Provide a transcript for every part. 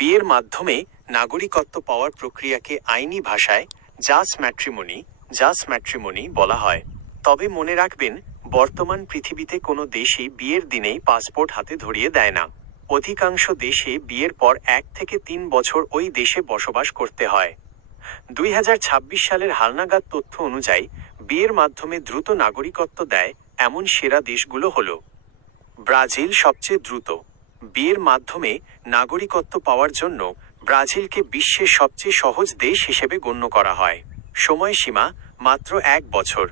বিয়ের মাধ্যমে নাগরিকত্ব পাওয়ার প্রক্রিয়াকে আইনি ভাষায় জাস ম্যাট্রিমনি বলা হয়। তবে মনে রাখবেন, বর্তমান পৃথিবীতে কোনো দেশই বিয়ের দিনেই পাসপোর্ট হাতে ধরিয়ে দেয় না। অধিকাংশ দেশে বিয়ের পর 1 থেকে 3 বছর ওই দেশে বসবাস করতে হয়। 2026 সালের হালনাগাদ তথ্য অনুযায়ী বিয়ের মাধ্যমে দ্রুত নাগরিকত্ব দেয় এমন সেরা দেশগুলো হল: ব্রাজিল সবচেয়ে দ্রুত। বিয়ের মাধ্যমে নাগরিকত্ব পাওয়ার জন্য ব্রাজিলকে বিশ্বের সবচেয়ে সহজ দেশ হিসেবে গণ্য করা হয়। সময়সীমা মাত্র 1 বছর।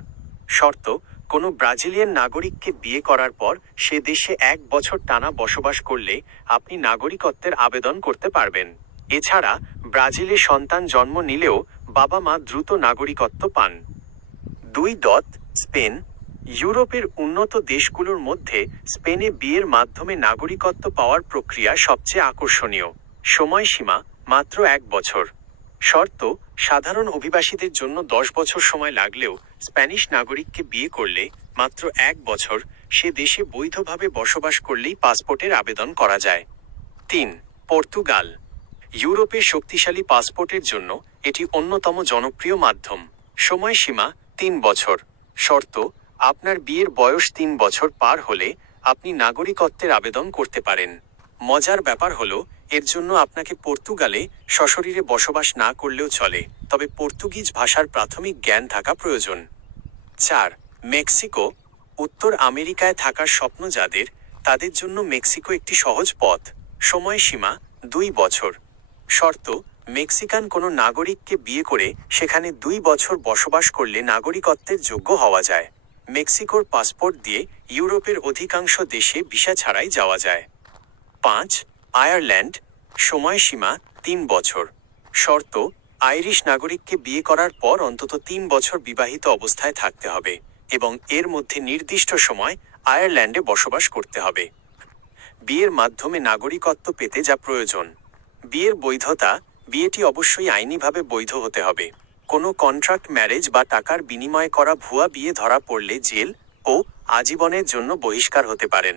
শর্ত: কোনো ব্রাজিলিয়ান নাগরিককে বিয়ে করার পর সে দেশে 1 বছর টানা বসবাস করলে আপনি নাগরিকত্বের আবেদন করতে পারবেন। এছাড়া ব্রাজিলে সন্তান জন্ম নিলেও বাবা মা দ্রুত নাগরিকত্ব পান। 2. স্পেন। ইউরোপের উন্নত দেশগুলোর মধ্যে স্পেনে বিয়ের মাধ্যমে নাগরিকত্ব পাওয়ার প্রক্রিয়া সবচেয়ে আকর্ষণীয়। সময়সীমা মাত্র 1 বছর। শর্ত: সাধারণ অভিবাসীদের জন্য 10 বছর সময় লাগলেও স্প্যানিশ নাগরিককে বিয়ে করলে মাত্র 1 বছর সে দেশে বৈধভাবে বসবাস করলেই পাসপোর্টের আবেদন করা যায়। 3. পর্তুগাল। ইউরোপে শক্তিশালী পাসপোর্টের জন্য এটি অন্যতম জনপ্রিয় মাধ্যম। সময়সীমা 3 বছর। শর্ত: আপনার বিয়ের বয়স 3 বছর পার হলে আপনি নাগরিকত্বের আবেদন করতে পারেন। মজার ব্যাপার হলো, এর জন্য আপনাকে পর্তুগালে সশরীরে বসবাস না করলেও চলে, তবে পর্তুগিজ ভাষার প্রাথমিক জ্ঞান থাকা প্রয়োজন। 4. মেক্সিকো। উত্তর আমেরিকায় থাকার স্বপ্ন যাদের, তাদের জন্য মেক্সিকো একটি সহজ পথ। সময়সীমা 2 বছর। শর্ত: মেক্সিকান কোনো নাগরিককে বিয়ে করে সেখানে 2 বছর বসবাস করলে নাগরিকত্বের যোগ্য হওয়া যায়। মেক্সিকোর পাসপোর্ট দিয়ে ইউরোপের অধিকাংশ দেশে ভিসা ছাড়াই যাওয়া যায়। 5. আয়ারল্যান্ড। সময়সীমা 3 বছর। শর্ত: আইরিশ নাগরিককে বিয়ে করার পর অন্তত 3 বছর বিবাহিত অবস্থায় থাকতে হবে এবং এর মধ্যে নির্দিষ্ট সময় আয়ারল্যান্ডে বসবাস করতে হবে। বিয়ের মাধ্যমে নাগরিকত্ব পেতে যা প্রয়োজন: বিয়ের বৈধতা। বিয়েটি অবশ্যই আইনিভাবে বৈধ হতে হবে। কোনো কন্ট্রাক্ট ম্যারেজ বা টাকার বিনিময়ে করা ভুয়া বিয়ে ধরা পড়লে জেল ও আজীবনের জন্য বহিষ্কার হতে পারেন।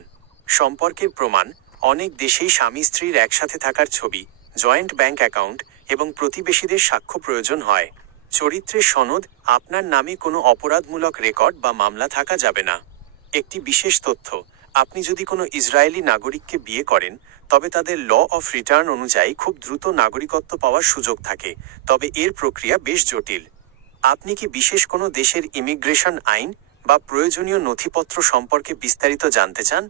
সম্পর্কের প্রমাণ। অনেক দেশেই স্বামী স্ত্রীর একসাথে থাকার ছবি, জয়েন্ট ব্যাংক অ্যাকাউন্ট এবং প্রতিবেশীদের সাক্ষ্য প্রয়োজন হয়। চরিত্রের সনদ। আপনার নামে কোনো অপরাধমূলক রেকর্ড বা মামলা থাকা যাবে না। একটি বিশেষ তথ্য: আপনি যদি কোনো ইসরায়েলি নাগরিককে বিয়ে করেন, তবে তাদের ল অফ রিটার্ন অনুযায়ী খুব দ্রুত নাগরিকত্ব পাওয়ার সুযোগ থাকে, তবে এর প্রক্রিয়া বেশ জটিল। আপনি কি বিশেষ কোনো দেশের ইমিগ্রেশন আইন বা প্রয়োজনীয় নথিপত্র সম্পর্কে বিস্তারিত জানতে চান?